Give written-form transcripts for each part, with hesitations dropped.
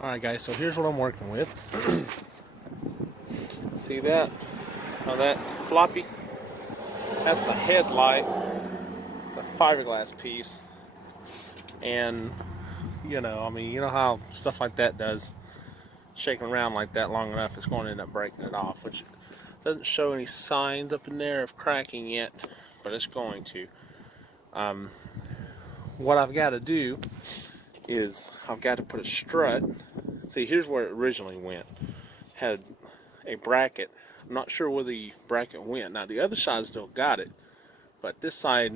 Alright guys, so here's what I'm working with. See that? How that's floppy? That's the headlight. It's a fiberglass piece. And, you know how stuff like that does. Shaking around like that long enough, it's going to end up breaking it off, which doesn't show any signs up in there of cracking yet, but it's going to. What I've got to do is I've got to put a strut. See, here's where it originally went. Had a bracket. I'm not sure where the bracket went. Now the other side still got it, but this side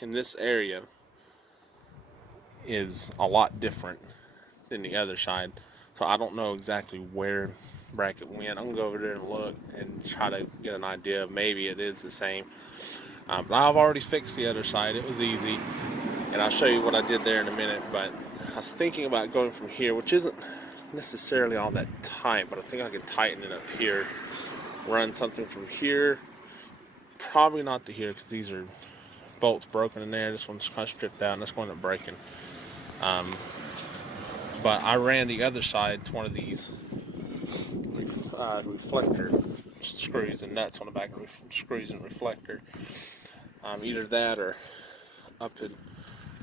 in this area is a lot different than the other side. So I don't know exactly where bracket went. I'm gonna go over there and look and try to get an idea of maybe it is the same. But I've already fixed the other side. It was easy, and I'll show you what I did there in a minute. But I was thinking about going from here, which isn't necessarily all that tight, but I think I can tighten it up here, run something from here, probably not to here because these are bolts broken in there. This one's kind of stripped out and it's going to break. But I ran the other side to one of these reflector screws and nuts on the back of screws and reflector. Either that or up in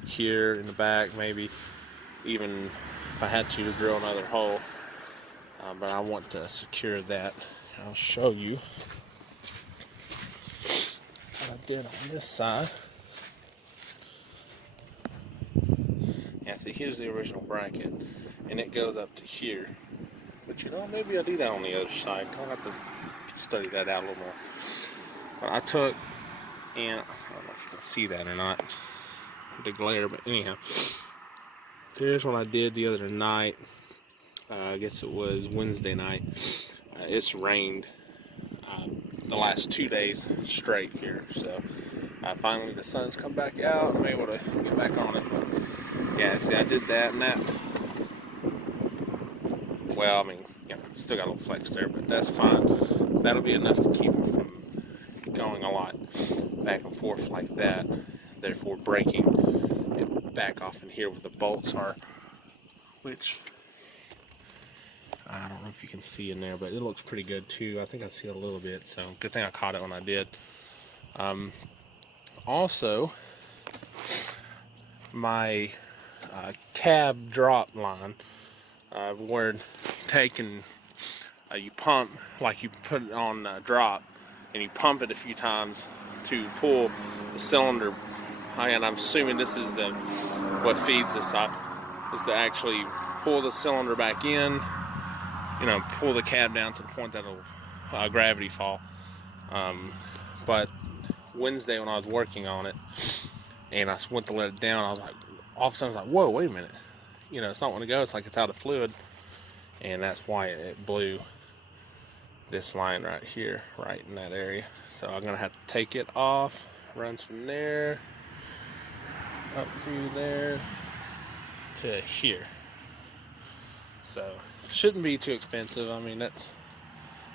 here in the back, maybe even if I had to drill another hole. But I want to secure that. I'll show you what I did on this side. Yeah, see, here's the original bracket, and it goes up to here. But maybe I'll do that on the other side. I'll have to study that out a little more. But I took, and I don't know if you can see that or not, the glare, but anyhow, here's what I did the other night. I guess it was Wednesday night. It's rained the last 2 days straight here, so finally the sun's come back out. I'm able to get back on it. But yeah, see, I did that, and that, well, still got a little flex there, but that's fine. That'll be enough to keep it from going a lot back and forth like that, therefore breaking it back off in here where the bolts are, which I don't know if you can see in there, but it looks pretty good too. I think I see a little bit, so good thing I caught it when I did. Also, my cab drop line, where you pump, like you put it on drop, and you pump it a few times to pull the cylinder. And I'm assuming this is what feeds this up, is to actually pull the cylinder back in, pull the cab down to the point that it'll gravity fall. But Wednesday when I was working on it, and I went to let it down, I was like, all of a sudden I was like, whoa, wait a minute. It's not going to go. It's like it's out of fluid. And that's why it blew this line right here, right in that area. So I'm going to have to take it off. Runs from there, up through there, to here. So, shouldn't be too expensive. That's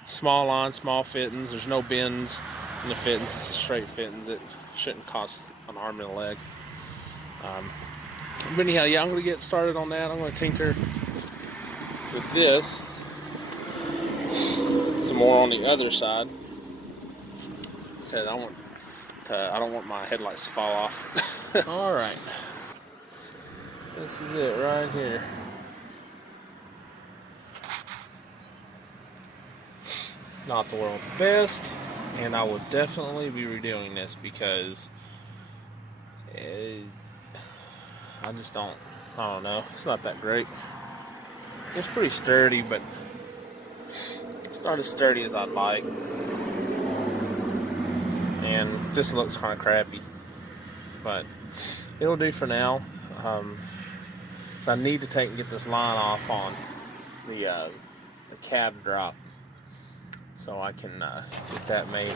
small line, small fittings. There's no bends in the fittings. It's a straight fittings. It shouldn't cost an arm and a leg. But anyhow, yeah, I'm going to get started on that. I'm going to tinker with this some more on the other side, because I don't want my headlights to fall off. All right, this is it right here. Not the world's best, and I will definitely be redoing this because I don't know, it's not that great. It's pretty sturdy, but it's not as sturdy as I'd like, and this looks kind of crappy, but it'll do for now. I need to get this line off on the cab drop so I can get that made.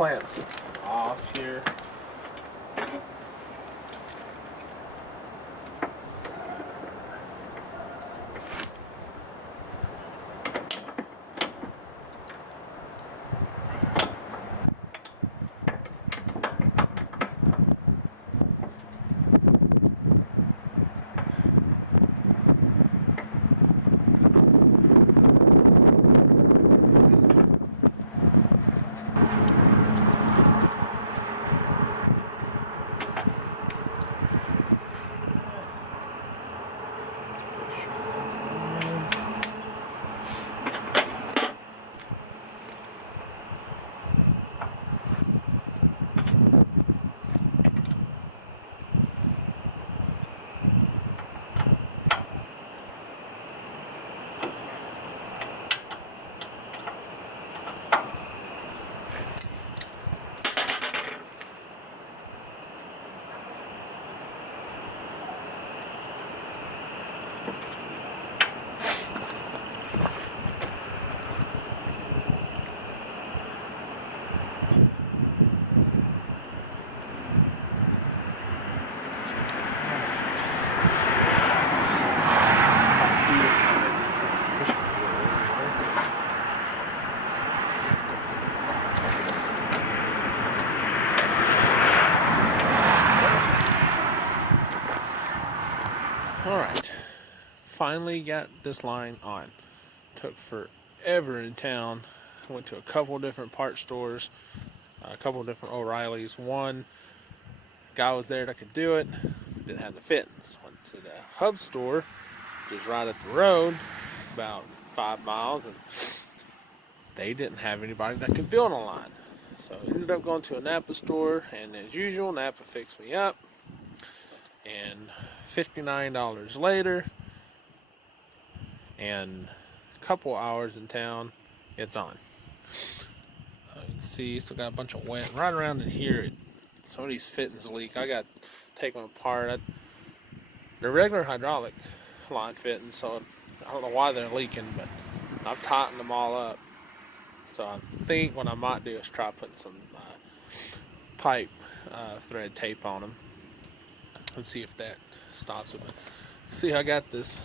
clamps off here. Alright, finally got this line on. Took forever in town. Went to a couple different part stores, a couple different O'Reilly's. One guy was there that could do it, didn't have the fittings. Went to the hub store, just right up the road, about 5 miles, and they didn't have anybody that could build a line. So I ended up going to a Napa store, and as usual, Napa fixed me up. And $59 later, and a couple hours in town, it's on. You can see, still got a bunch of wet right around in here. Some of these fittings leak. I got to take them apart. They're regular hydraulic line fittings, so I don't know why they're leaking, but I've tightened them all up. So I think what I might do is try putting some pipe thread tape on them and see if that stops it. But see, I got this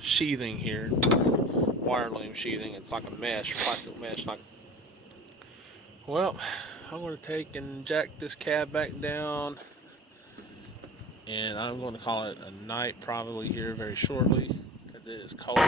sheathing here, this wire loom sheathing. It's like a mesh, plastic mesh. Well, I'm going to take and jack this cab back down, and I'm going to call it a night probably here very shortly, because it is cold.